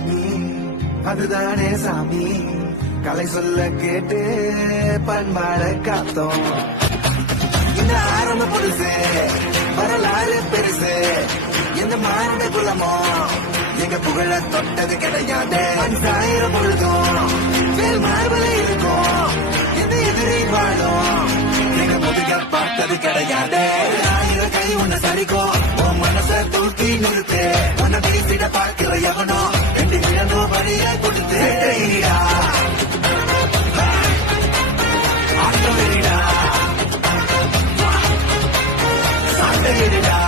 பூமி அதுதானே சாமி கலை சொல்ல கேட்டு பண்பாட காத்தோம். இந்த ஆரம்ப புதுசு வரலாறு பெருசு எந்த மாநில குலமோ எங்க புகழ தொட்டது கிடையாது. சாயிரம் பொழுதும் வேல் மார்பல இருக்கும் எந்த எதிரி வாழும் எங்க முதுக பார்த்தது கிடையாது. ஆயிரம் கை உன்னை சரிக்கும் உன் மனச தூக்கி நிறுத்து உன்னை பேசிட பார்க்கிற எவனோ ரெண்டு விழனோ வழிய கொடுத்து ஆட்டமிடா சாட்டையிடா